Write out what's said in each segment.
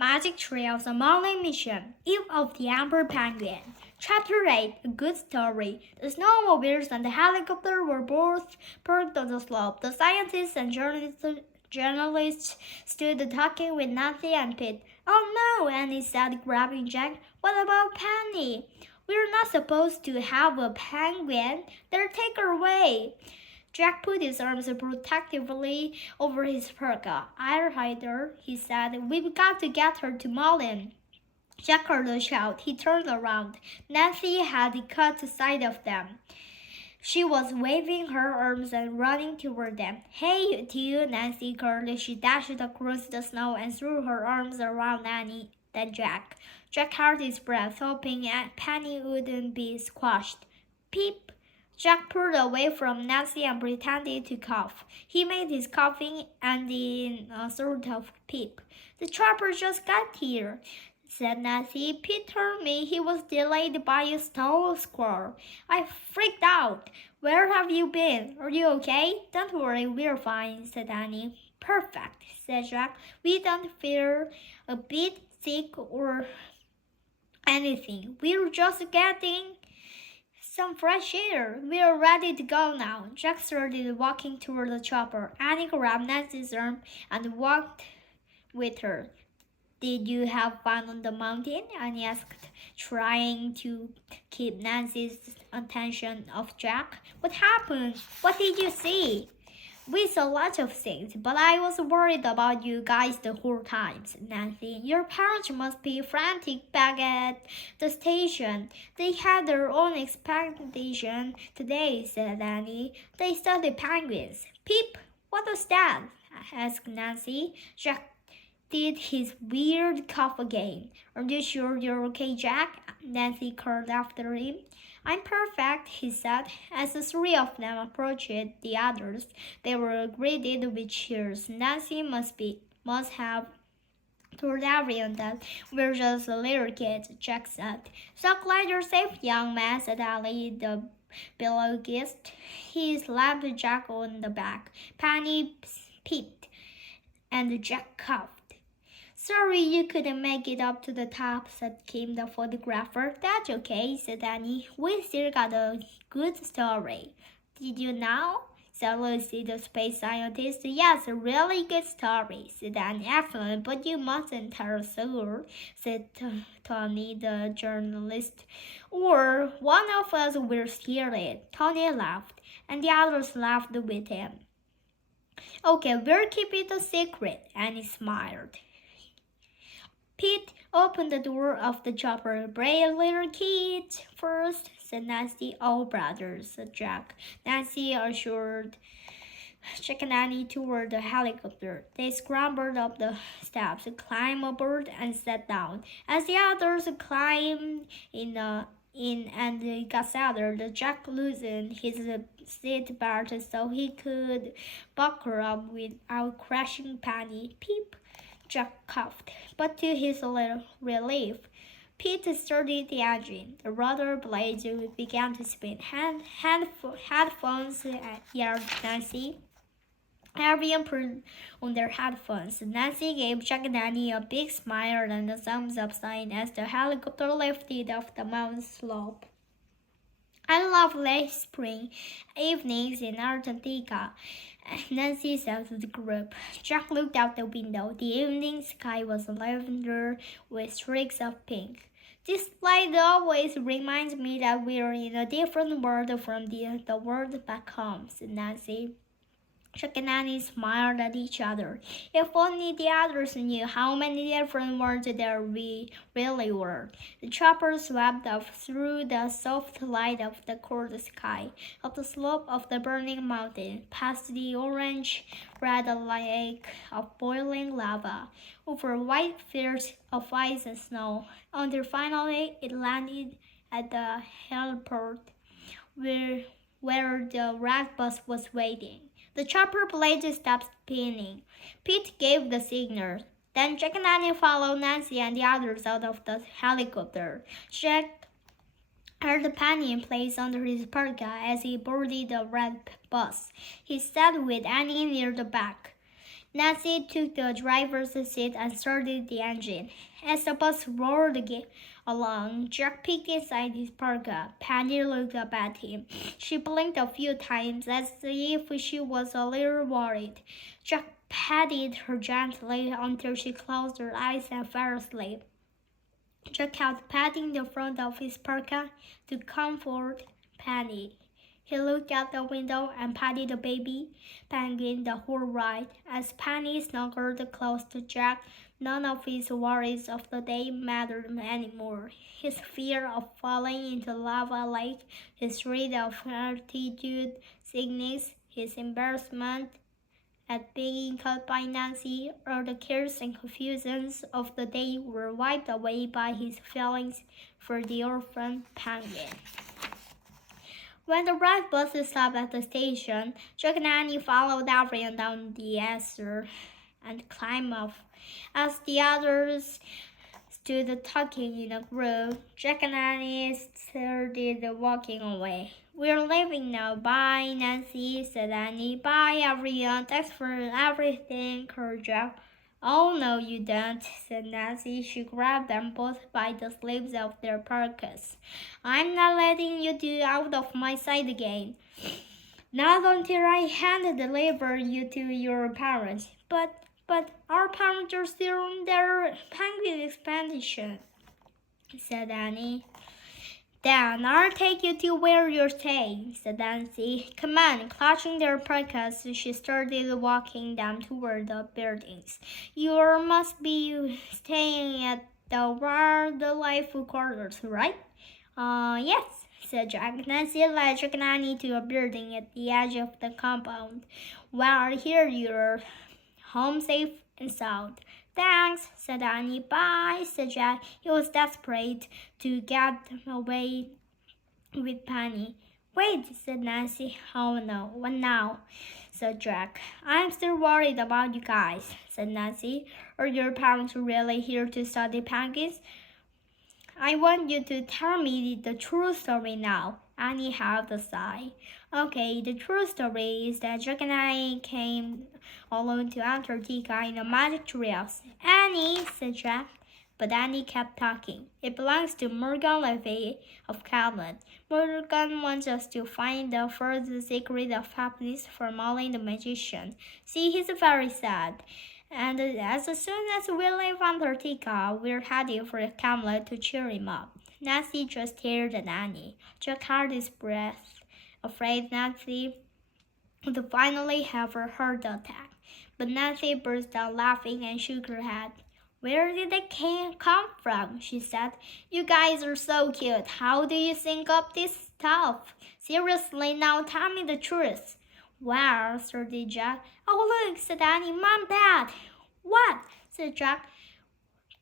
Magic Trails, a Marlin Mission, Eve of the Emperor Penguin. Chapter 8, A Good Story. The snowmobiles and the helicopter were both parked on the slope. The scientists and journalists stood talking with Nancy and Pete. Oh no, Annie said, grabbing Jack. What about Penny? We're not supposed to have a penguin. They'll take her away. Jack put his arms protectively over his parka. I'll hide her, he said. We've got to get her to Marlin. Jack heard a shout. He turned around. Nancy had caught sight of them. She was waving her arms and running toward them. Hey, you, Nancy called. She dashed across the snow and threw her arms around Annie, then Jack. Jack held his breath, hoping Penny wouldn't be squashed. Peep! Jack pulled away from Nancy and pretended to cough. He made his coughing end in a sort of peep. The trapper just got here, said Nancy. Pete told me he was delayed by a snow squall. I freaked out. Where have you been? Are you okay? Don't worry, we're fine, said Annie. Perfect, said Jack. We don't feel a bit sick or anything. We're just getting some fresh air. We're ready to go now. Jack started walking toward the chopper. Annie grabbed Nancy's arm and walked with her. Did you have fun on the mountain? Annie asked, trying to keep Nancy's attention off Jack. What happened? What did you see? We saw lots of things, but I was worried about you guys the whole time, said Nancy. Your parents must be frantic back at the station. They had their own expedition today, said Annie. They studied penguins. Peep, what was that? Asked Nancy. Jack did his weird cough again. Are you sure you're okay, Jack? Nancy called after him. I'm perfect, he said. As the three of them approached the others, they were greeted with cheers. Nancy must have told everyone that we're just little kids, Jack said. So glad you're safe, young man, said Ali, the biologist. He slapped Jack on the back. Penny peeped, and Jack coughed. Sorry you couldn't make it up to the top, said Kim, the photographer. That's okay, said Annie. We still got a good story. Did you know? said Lucy, the space scientist. Yes, a really good story, said Annie. Excellent, but you mustn't tell a soul, said Tony, the journalist. Or one of us will hear it. Tony laughed, and the others laughed with him. Okay, we'll keep it a secret, Annie smiled. Pete opened the door of the chopper. Brave little kids first, said Nancy. Oh, brothers, said Jack. Nancy assured Jack and Annie toward the helicopter. They scrambled up the steps, climbed aboard, and sat down. As the others climbed in and got settled, Jack loosened his seat belt so he could buckle up without crashing Penny. Peep! Jack coughed, but to his little relief, Pete started the engine. The rudder blades began to spin. Headphones, yelled Nancy. Everyone put on their headphones. Nancy gave Jack and Annie a big smile and a thumbs up sign as the helicopter lifted off the mountain slope. I love late spring evenings in Antarctica, Nancy said to the group. Jack looked out the window. The evening sky was lavender with streaks of pink. This light always reminds me that we're in a different world from the world back home, said Nancy. Jack and Annie smiled at each other. If only the others knew how many different worlds there really were. The chopper swept off through the soft light of the cold sky, up the slope of the burning mountain, past the orange-red lake of boiling lava, over white fields of ice and snow, until finally it landed at the heliport where the red bus was waiting. The chopper blades stopped spinning. Pete gave the signal. Then Jack and Annie followed Nancy and the others out of the helicopter. Jack held Penny in place under his parka as he boarded the red bus. He sat with Annie near the back. Nancy took the driver's seat and started the engine. As the bus roared along, Jack peeked inside his parka. Penny looked up at him. She blinked a few times as if she was a little worried. Jack patted her gently until she closed her eyes and fell asleep. Jack kept patting the front of his parka to comfort Penny. He looked out the window and patted the baby penguin the whole ride. As Penny snuggled close to Jack, none of his worries of the day mattered anymore. His fear of falling into lava lake, his dread of altitude sickness, his embarrassment at being caught by Nancy, all the cares and confusions of the day were wiped away by his feelings for the orphan penguin. When the red bus stopped at the station, Jack and Annie followed everyone down the Esser and climbed off. As the others stood talking in a group, Jack and Annie started walking away. "We're leaving now. Bye, Nancy," said Annie. "Bye, everyone. Thanks for everything," called Jack. "Oh, no, you don't," said Nancy. She grabbed them both by the sleeves of their parkas. "I'm not letting you two out of my sight again. Not until I hand deliver you to your parents." But our parents are still on their penguin expedition," said Annie. "Then I'll take you to where you're staying," said Nancy. "Come on." Clutching their parkas, she started walking them toward the buildings. "You must be staying at the Wildlife Quarters, right?" Yes," said Jack. Nancy led Jack and Annie to a building at the edge of the compound. "Well, here you're home safe and sound." "Thanks," said Annie. "Bye," said Jack. He was desperate to get away with Penny. "Wait," said Nancy. "Oh no, what now?" said Jack. "I'm still worried about you guys," said Nancy. "Are your parents really here to study penguins?" "I want you to tell me the true story now." Annie had a sigh. "Okay, the true story is that Jack and I came alone to Antarctica in a magic treehouse." "Annie," said Jack. But Annie kept talking. "It belongs to Morgan Levy of Camelot. Morgan wants us to find the first secret of happiness for Merlin the magician. See, he's very sad. And as soon as we leave Antarctica, we're heading for Camelot to cheer him up." Nancy just stared at Annie. Jack held his breath, afraid Nancy would finally have a heart attack. But Nancy burst out laughing and shook her head. "Where did they come from?" she said. "You guys are so cute. How do you think up this stuff? Seriously, now tell me the truth." "Well," started Jack. "Oh, look," said Annie. "Mom, Dad." "What?" said Jack.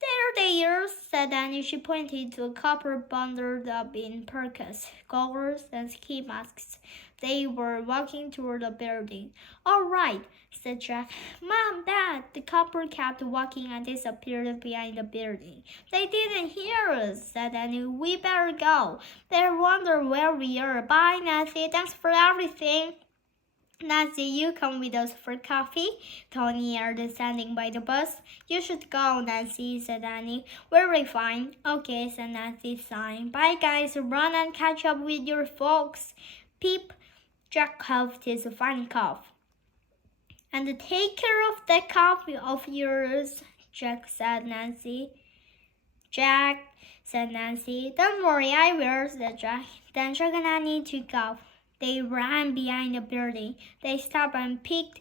"There they are," said Annie. She pointed to a couple bundled up in parkas, goggles, and ski masks. They were walking toward the building. "All right," said Jack. "Mom, Dad." The couple kept walking and disappeared behind the building. "They didn't hear us," said Annie. "We better go. They'll wonder where we are. Bye, Nancy. Thanks for everything." "Nancy, you come with us for coffee?" Tony added, standing by the bus. "You should go, Nancy," said Annie. "Very fine." "Okay," said Nancy, sighing. "Bye, guys. Run and catch up with your folks." Peep. Jack coughed his funny cough. "And take care of that cough of yours," Jack said Nancy. "Jack," said Nancy. "Don't worry, I will," said Jack. Then Jack and Annie took off. They ran behind the building. They stopped and peeked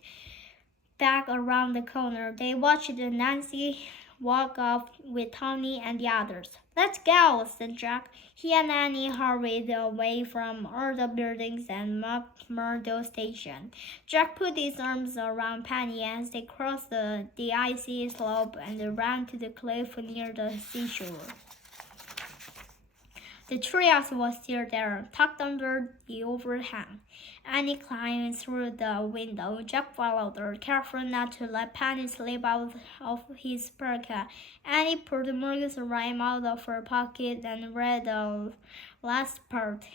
back around the corner. They watched Nancy walk off with Tony and the others. "Let's go," said Jack. He and Annie hurried away from all the buildings and McMurdo Station. Jack put his arms around Penny as they crossed the icy slope and ran to the cliff near the seashore. The treehouse was still there, tucked under the overhang. Annie climbed through the window. Jack followed her, careful not to let Penny slip out of his parka. Annie pulled Morgan's rhyme out of her pocket and read the last part.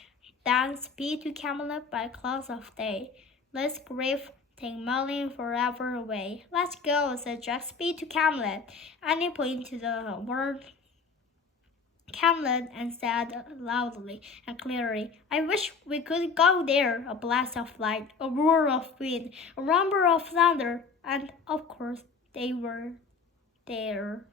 "Then speed to Camelot by close of day. Let's grieve take Merlin forever away. Let's go, said Jacksby to Camlet, and he pointed to the word Camlet and said loudly and clearly, I wish we could go there. A blast of light, a roar of wind, a rumble of thunder, and of course they were there.